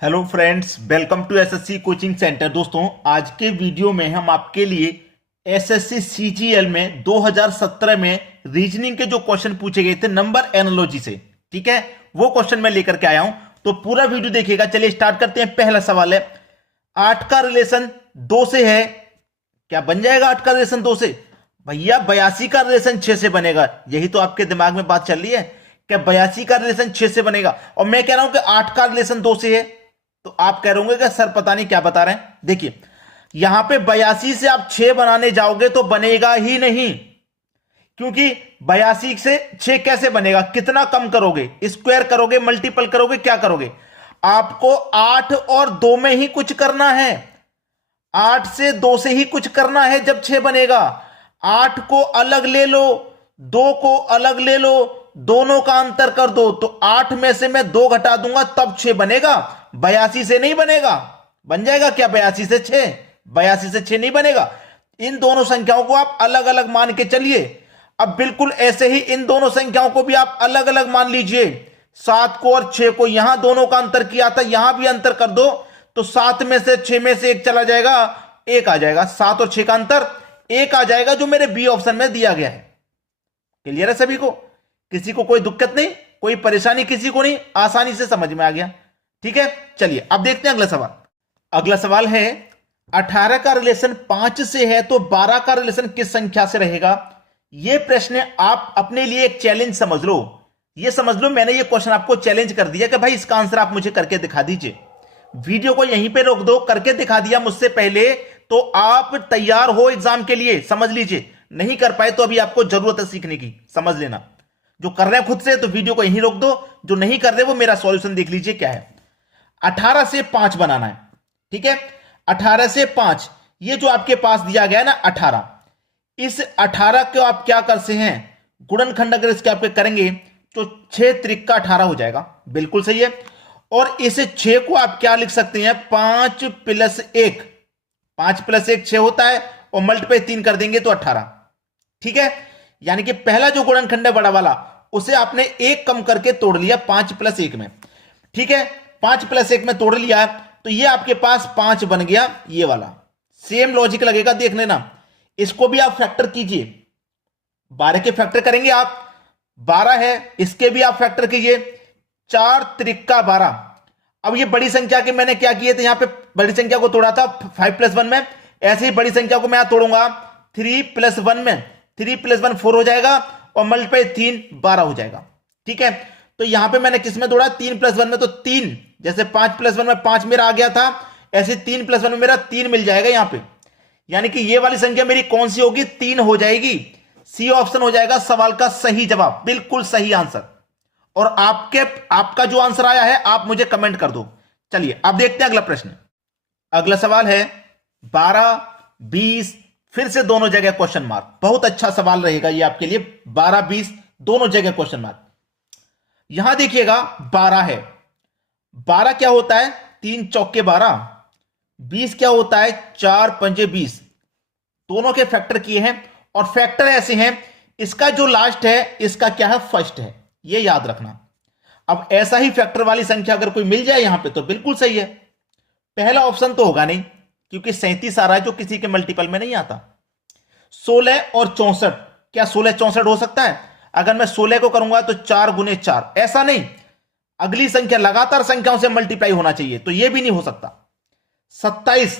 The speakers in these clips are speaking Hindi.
Hello friends, welcome to SSC coaching centre. दोस्तों, आज के वीडियो में हम आपके लिए एसएससी सीजीएल में 2017 में रीजनिंग के जो क्वेश्चन पूछे गए थे नंबर एनालॉजी से, ठीक है, वो क्वेश्चन मैं लेकर के आया हूं। तो पूरा वीडियो देखिएगा। चलिए स्टार्ट करते हैं। पहला सवाल है, 8 का रिलेशन 2 से है, क्या बन जाएगा 8 का रिलेशन 2 से? भैया 82 का रिलेशन 6 से बनेगा। यही तो आपके दिमाग में बात चल रही है, क्या 82 का रिलेशन 6 से बनेगा? और मैं कह रहा हूं कि 8 का रिलेशन 2 से है। तो आप कह रहे होंगे कि सर पता नहीं क्या बता रहे हैं। देखिए, यहां पे 82 से आप 6 बनाने जाओगे तो बनेगा ही नहीं, क्योंकि 82 से 6 कैसे बनेगा? कितना कम करोगे? स्क्वायर करोगे, मल्टीपल करोगे, क्या करोगे? आपको 8 और 2 में ही कुछ करना है। 8 से 2 से ही कुछ करना है जब 6 बनेगा। 8 को अलग ले लो, 2 को अलग ले लो, दोनों का अंतर कर दो, तो 8 में से मैं 2 घटा दूंगा तब 6 बनेगा। 82 से नहीं बनेगा। बन जाएगा क्या 82 से 6? 82 से 6 नहीं बनेगा। इन दोनों संख्याओं को आप अलग अलग मान के चलिए। अब बिल्कुल ऐसे ही इन दोनों संख्याओं को भी आप अलग अलग मान लीजिए। 7 को और 6 को, यहां दोनों का अंतर किया था, यहां भी अंतर कर दो, तो 7 में से 6 में से 1 चला जाएगा, 1 आ जाएगा। 7 और 6 का अंतर 1 आ जाएगा, जो मेरे बी ऑप्शन में दिया गया है। क्लियर है सभी को? किसी को कोई दिक्कत नहीं, कोई परेशानी किसी को नहीं, आसानी से समझ में आ गया। ठीक है, चलिए अब देखते हैं अगला सवाल। अगला सवाल है, 18 का रिलेशन 5 से है तो 12 का रिलेशन किस संख्या से रहेगा? यह प्रश्न आप अपने लिए एक चैलेंज समझ लो। यह समझ लो, मैंने यह क्वेश्चन आपको चैलेंज कर दिया कि भाई इसका आंसर आप मुझे करके दिखा दीजिए। वीडियो को यहीं पे रोक दो, करके दिखा दिया मुझसे पहले तो आप तैयार हो एग्जाम के लिए। समझ लीजिए, नहीं कर पाए तो अभी आपको जरूरत है सीखने की, समझ लेना। जो कर रहे हैं खुद से तो वीडियो को यहीं रोक दो, जो नहीं कर रहे वो मेरा सॉल्यूशन देख लीजिए क्या है। 18 से 5 बनाना है, ठीक है। 18 से 5, ये जो आपके पास दिया गया है ना 18, इस 18 को आप क्या करते हैं, गुणनखंड अगर इसके आपके करेंगे तो 6 त्रिक का 18 हो जाएगा। बिल्कुल सही है। और इस 6 को आप क्या लिख सकते हैं, 5 प्लस 1, 5 प्लस 1 6 होता है, और मल्टीप्लाई 3 कर देंगे तो 18। ठीक है, यानी कि पहला जो गुणनखंड है बड़ा वाला, उसे आपने 1 कम करके तोड़ लिया 5 प्लस 1 में। ठीक है, 5 प्लस 1 में तोड़ लिया, तो ये आपके पास 5 बन गया, ये वाला। सेम लॉजिक लगेगा, देख लेना। इसको भी आप फैक्टर कीजिए, 12 के फैक्टर करेंगे आप, 12 है, इसके भी आप फैक्टर कीजिए, 4 त्रिका 12। अब ये बड़ी संख्या के मैंने क्या किए थे, यहां पे बड़ी संख्या को तोड़ा था 5 प्लस 1 में, ऐसे ही बड़ी संख्या को मैं यहां तोड़ूंगा 3 प्लस 1 में। 3 प्लस 1 4 हो जाएगा, और मल्टीप्लाई 3 12 हो जाएगा। ठीक है, तो यहां पे मैंने किस में तोड़ा, 3 प्लस 1 में, तो 3, जैसे 5 प्लस 1 में 5 मेरा आ गया था, ऐसे 3 प्लस 1 में मेरा 3 मिल जाएगा यहां पे। यानी कि ये वाली संख्या मेरी कौन सी होगी, 3 हो जाएगी। सी ऑप्शन हो जाएगा सवाल का सही जवाब, बिल्कुल सही आंसर। और आपका जो आंसर आया है आप मुझे कमेंट कर दो। चलिए अब देखते हैं अगला प्रश्न। अगला सवाल है 12 20, फिर से दोनों जगह क्वेश्चन मार्क। बहुत अच्छा सवाल रहेगा ये आपके लिए। 12 20 दोनों जगह क्वेश्चन मार्क। यहां देखिएगा 12 है, 12 क्या होता है, 3 चौके 12। 20 क्या होता है, 4 पंजे 20। दोनों के फैक्टर किए हैं, और फैक्टर ऐसे हैं, इसका जो लास्ट है इसका क्या है, फर्स्ट है, ये याद रखना। अब ऐसा ही फैक्टर वाली संख्या अगर कोई मिल जाए यहां पे तो बिल्कुल सही है। पहला ऑप्शन तो होगा नहीं, क्योंकि 37 आ रहा है जो किसी के मल्टीपल में नहीं आता। 16 और 64, क्या 16 64 हो सकता है? अगर मैं 16 को करूंगा तो 4 गुने 4, ऐसा नहीं, अगली संख्या लगातार संख्याओं से मल्टीप्लाई होना चाहिए, तो यह भी नहीं हो सकता। 27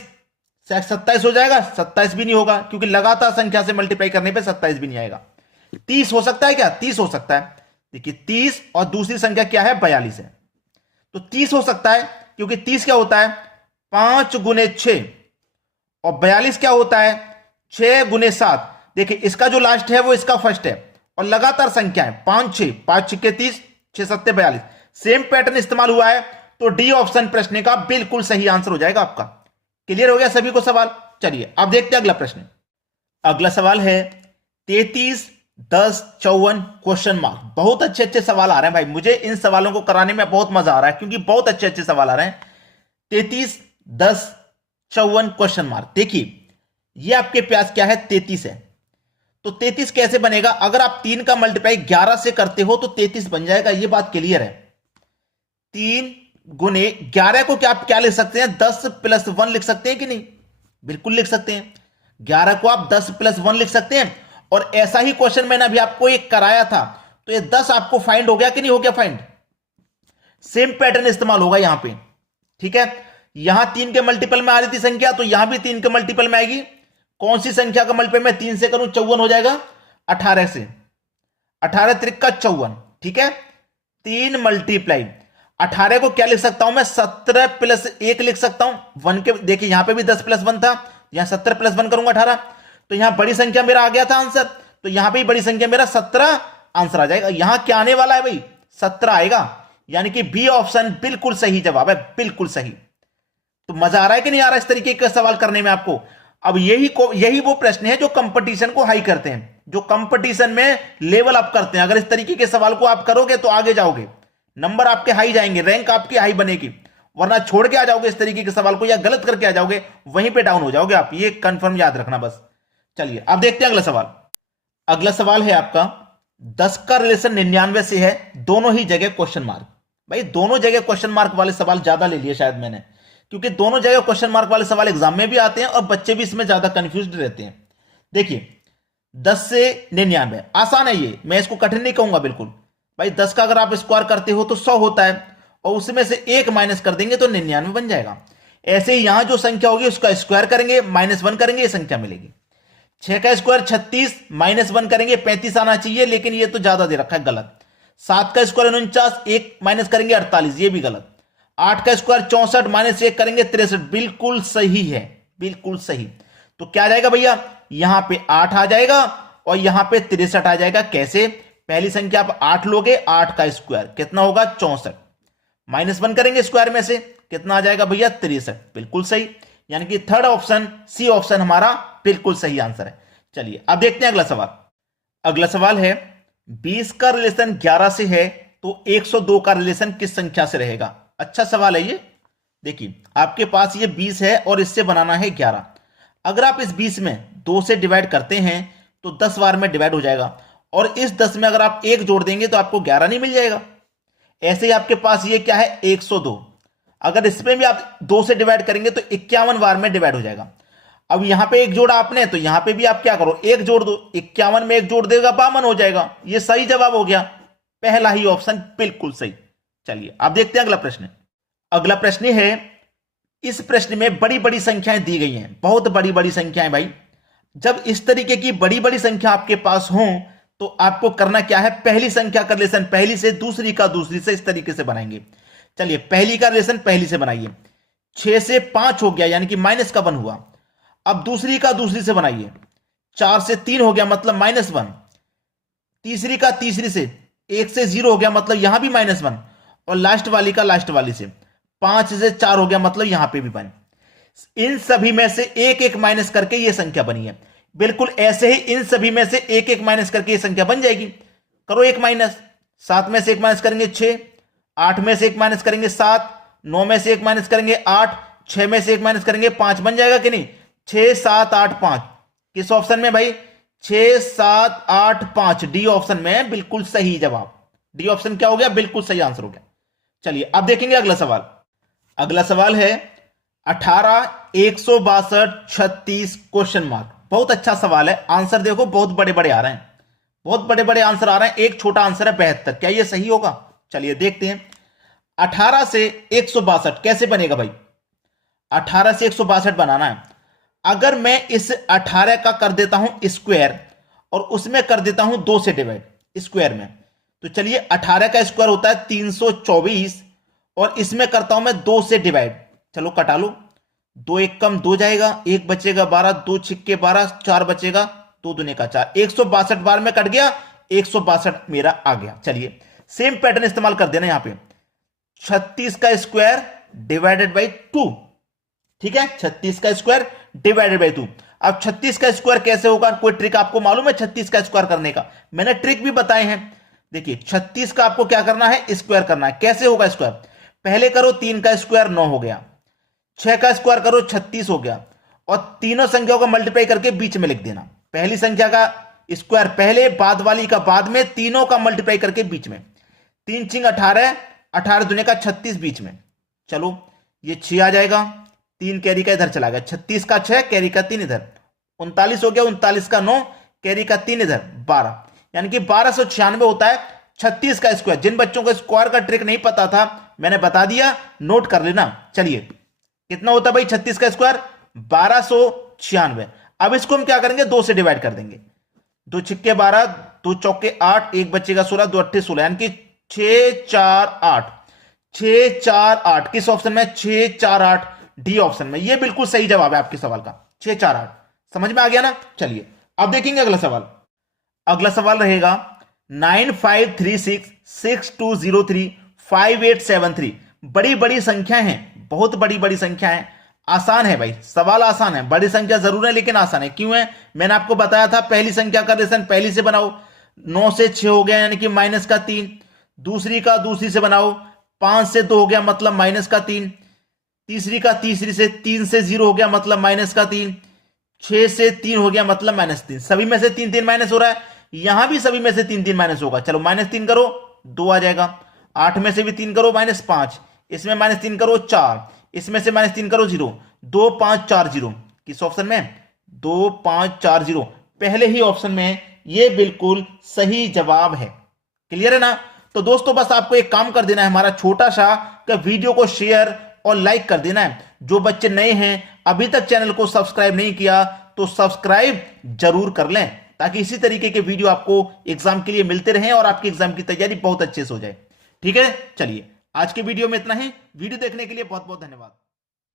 27 हो जाएगा, 27 भी नहीं होगा, क्योंकि लगातार संख्या से मल्टीप्लाई करने पे 27 भी नहीं आएगा। 30 हो सकता है क्या, 30 हो सकता है। देखिए 30 और दूसरी संख्या क्या है, 42 है, तो 30 हो सकता है, क्योंकि 30 क्या होता है, 5 गुने 6, और 42 क्या होता है, 6 गुने 7। देखिए इसका जो लास्ट है वो इसका फर्स्ट है, और लगातार संख्या है 5 6, 5 6 30, 6 7 42। सेम पैटर्न इस्तेमाल हुआ है, तो डी ऑप्शन प्रश्न का बिल्कुल सही आंसर हो जाएगा आपका। क्लियर हो गया सभी को सवाल? चलिए अब देखते हैं अगला प्रश्न। अगला सवाल है 33 10 54 क्वेश्चन मार्क। बहुत अच्छे अच्छे सवाल आ रहे हैं भाई, मुझे इन सवालों को कराने में बहुत मजा आ रहा है, क्योंकि बहुत अच्छे अच्छे सवाल आ रहे हैं। 33 10 54 क्वेश्चन मार्क। देखिए ये आपके पास क्या है, 33 है, तो 33 कैसे बनेगा? अगर आप 3 का मल्टीप्लाई 11 से करते हो तो 33 बन जाएगा, ये बात क्लियर है। 3 गुने 11 को क्या आप क्या लिख सकते हैं, 10 प्लस 1 लिख सकते हैं कि नहीं? बिल्कुल लिख सकते हैं। 11 को आप 10 प्लस 1 लिख सकते हैं। और ऐसा ही क्वेश्चन मैंने अभी आपको एक कराया था, तो ये 10 आपको फाइंड हो गया कि नहीं हो गया फाइंड? सेम पैटर्न इस्तेमाल होगा यहां पे, ठीक है। यहां 3 के मल्टीपल में आ रही थी संख्या, तो यहां भी 3 के मल्टीपल में आएगी। कौन सी संख्या का मल्टीपल मैं 3 से करूं? 54 हो जाएगा 18 से। 18 त्रिक का 54, ठीक है। 3 मल्टीप्लाई 18 को क्या लिख सकता हूं मैं? 17 प्लस 1 लिख सकता हूं। 1 के देखिए यहां पे भी 10 प्लस 1 था, यहां 17 प्लस 1 करूंगा 18, तो यहां बड़ी संख्या मेरा आ गया था आंसर, तो यहां पे बड़ी संख्या मेरा 17 आंसर आ जाएगा। यहां क्या आने वाला है भाई? 17 आएगा, यानी कि बी ऑप्शन बिल्कुल सही जवाब है, बिल्कुल सही। तो मजा आ रहा है कि नहीं आ रहा इस तरीके का सवाल करने में आपको? अब यही वो प्रश्न है जो कंपटीशन को हाई करते हैं, जो कंपटीशन में लेवल अप करते हैं। अगर इस तरीके के सवाल को आप करोगे तो आगे जाओगे, नंबर आपके हाई जाएंगे, रैंक आपकी हाई बनेगी। वरना छोड़ के आ जाओगे इस तरीके के सवाल को, या गलत करके आ जाओगे, वहीं पे डाउन हो जाओगे आप, ये कंफर्म याद रखना बस। चलिए अब देखते हैं अगला सवाल। अगला सवाल है आपका 10 का रिलेशन 99 से है, दोनों ही जगह क्वेश्चन मार्क। भाई दोनों जगह क्वेश्चन मार्क वाले सवाल ज्यादा ले लिए शायद मैंने, क्योंकि दोनों जगह क्वेश्चन मार्क वाले सवाल एग्जाम में भी आते हैं और बच्चे भी इसमें ज्यादा कंफ्यूज रहते हैं। देखिए 10 से 99 आसान है ये, मैं इसको कठिन नहीं कहूंगा बिल्कुल। भाई 10 का अगर आप स्क्वायर करते हो तो 100 होता है, और उसमें से 1 माइनस कर देंगे तो 99 बन जाएगा। ऐसे ही यहां जो संख्या होगी उसका स्क्वायर करेंगे, -1 करेंगे, ये संख्या मिलेगी। 6 का स्क्वायर 36, -1 करेंगे 35 आना चाहिए, लेकिन ये तो ज्यादा दे रखा है, गलत। 7 का स्क्वायर 49, 1 माइनस करेंगे 48, ये भी गलत। 8 का स्क्वायर 64, -1 करेंगे 63, बिल्कुल सही है, बिल्कुल सही। तो क्या आ जाएगा भैया? यहां पे 8 आ जाएगा और यहां पे 63 आ जाएगा। कैसे? पहली संख्या आप 8 लोगे, 8 का स्क्वायर कितना होगा? 64, -1 करेंगे स्क्वायर में से, कितना आ जाएगा भैया? 63, बिल्कुल सही। यानी कि थर्ड ऑप्शन, सी ऑप्शन हमारा बिल्कुल सही आंसर है। चलिए अब देखते हैं अगला सवाल। अगला सवाल है 20 का रिलेशन 11 से है, तो 102 का रिलेशन किस संख्या से रहेगा? अच्छा सवाल है ये। देखिए आपके पास ये 20 है और इससे बनाना है 11। अगर आप इस 20 में 2 से डिवाइड करते हैं तो 10 बार में डिवाइड हो जाएगा, और इस 10 में अगर आप 1 जोड़ देंगे तो आपको 11 नहीं मिल जाएगा। ऐसे ही आपके पास ये क्या है? 102। अगर इसमें भी आप 2 से डिवाइड करेंगे तो 51 बार में डिवाइड हो जाएगा। अब यहां पे 1 जोड़ा आपने, तो यहां पे भी आप क्या करो? 1 जोड़ दो, 51 में 1 जोड़ देगा 52 हो जाएगा। ये सही जवाब हो गया, पहला ही ऑप्शन बिल्कुल सही। चलिए अब देखते हैं अगला प्रश्न। अगला प्रश्न है, इस प्रश्न में बड़ी बड़ी संख्याएं दी गई हैं, बहुत बड़ी बड़ी संख्याएं। भाई जब इस तरीके की बड़ी बड़ी संख्या आपके पास हो तो आपको करना क्या है? पहली संख्या का रिलेशन पहली से, दूसरी का दूसरी से, इस तरीके से बनाएंगे। चलिए पहली का रिलेशन पहली से बनाइए। 6 से 5 हो गया, यानी कि माइनस का 1 हुआ। अब दूसरी का दूसरी से बनाइए। 4 से 3 हो गया, मतलब -1। तीसरी का तीसरी से, 1 से 0 हो गया, मतलब यहां भी -1। और लास्ट वाली का लास्ट वाली से 5 से 4 हो गया, मतलब यहां पे भी 1। इन सभी में से एक एक माइनस करके ये संख्या बनी है। बिल्कुल ऐसे ही इन सभी में से एक एक माइनस करके ये संख्या बन जाएगी। करो एक माइनस। 7 में से 1 माइनस करेंगे 6, 8 में से 1 माइनस करेंगे 7, 9 में से 1 माइनस करेंगे 8, 6 में से 1 माइनस करेंगे 5। बन जाएगा कि नहीं? 6 7 8 5 किस ऑप्शन में भाई? 6 7 8 5 डी ऑप्शन में बिल्कुल सही जवाब। डी ऑप्शन क्या हो गया? बिल्कुल सही आंसर हो गया। चलिए अब देखेंगे अगला सवाल। अगला सवाल है 18 162 36 क्वेश्चन मार्क। बहुत अच्छा सवाल है। आंसर देखो बहुत बड़े बड़े आ रहे हैं, बहुत बड़े बड़े आंसर आ रहे हैं। एक छोटा आंसर है 72। क्या ये सही होगा? चलिए देखते हैं। 18 से 162 कैसे बनेगा भाई? 18 से 162 बनाना है। अगर मैं इस 18 का कर देता हूं स्क्वायर और उसमें कर देता हूं 2 से डिवाइड स्क्वायर में, तो चलिए 18 का स्क्वायर होता है 324 और इसमें करता हूं मैं 2 से डिवाइड। चलो कटा लो, 2 1 कम 2 जाएगा, 1 बचेगा 12, 2 छिक्के 12, 4 बचेगा, 2 दूने का 4। 162 बार में कट गया, 162 मेरा आ गया। चलिए सेम पैटर्न इस्तेमाल कर देना यहां पे। 36 का स्क्वायर डिवाइडेड बाई 2, ठीक है? 36 का स्क्वायर डिवाइडेड बाई 2। अब 36 का स्क्वायर कैसे होगा? कोई ट्रिक आपको मालूम है 36 का स्क्वायर करने का? मैंने ट्रिक भी बताए हैं। देखिए 36 का आपको क्या करना है? स्क्वायर करना है। कैसे होगा स्क्वायर? पहले करो 3 का स्क्वायर 9 हो गया, 6 का स्क्वायर करो 36 हो गया, और तीनों संख्याओं को मल्टीप्लाई करके बीच में लिख देना। पहली संख्या का स्क्वायर पहले, बाद वाली का बाद में, तीनों का मल्टीप्लाई करके बीच में। 3 चिंग 18, 18 दूने का 36 बीच में, चलो ये 6 आ जाएगा, 3 कैरी का इधर चला गया, 36 का 6 कैरी का 3 इधर, 39 हो गया, 39 का 9 कैरी का 3 इधर, 12, यानी कि 1296 होता है 36 का स्क्वायर। जिन बच्चों को स्क्वायर का ट्रिक नहीं पता था मैंने बता दिया, नोट कर लेना। चलिए कितना होता है भाई 36 का स्क्वायर? 1296। अब इसको हम क्या करेंगे, 2 से डिवाइड कर देंगे। 2 छिक्के 12, 2 चौके 8, 1 बचेगा 16, 2 अट्ठे 16, यानी कि 6 4 8, 6 4 8 किस ऑप्शन में? 6 4 8 डी ऑप्शन में। ये बिल्कुल सही जवाब है आपके सवाल का, 6 4 8। समझ में आ गया ना? चलिए अब देखेंगे अगला सवाल। अगला सवाल रहेगा 953662035873। बड़ी बड़ी संख्या है, बहुत बड़ी बड़ी संख्या है, आसान है भाई, सवाल आसान है, बड़ी संख्या जरूर है लेकिन आसान है। क्यों है? मैंने आपको बताया था पहली संख्या का रिलेशन पहली से बनाओ, 9 से 6 हो गया यानी कि माइनस का 3, दूसरी का दूसरी से बनाओ, 5 से 2 हो गया मतलब माइनस का 3, तीसरी का तीसरी से, 3 से 0 हो गया मतलब माइनस का 3, 6 से 3 हो गया मतलब माइनस 3। सभी में से 3 3 माइनस हो रहा है, यहां भी सभी में से 3 3 माइनस होगा। चलो -3 करो 2 आ जाएगा, 8 में से भी 3 करो -5, इसमें -3 करो 4, इसमें से -3 करो 0, 2 5 4 0 किस ऑप्शन में? 2 5 4 0 पहले ही ऑप्शन में। यह बिल्कुल सही जवाब है। क्लियर है ना? तो दोस्तों बस आपको एक काम कर देना है, हमारा छोटा सा कि वीडियो को शेयर और लाइक कर देना है। जो बच्चे नए हैं अभी तक चैनल को सब्सक्राइब नहीं किया तो सब्सक्राइब जरूर कर लें, ताकि इसी तरीके के वीडियो आपको एग्जाम के लिए मिलते रहें और आपकी एग्जाम की तैयारी बहुत अच्छे से हो जाए। ठीक है, चलिए आज के वीडियो में इतना ही। वीडियो देखने के लिए बहुत बहुत धन्यवाद।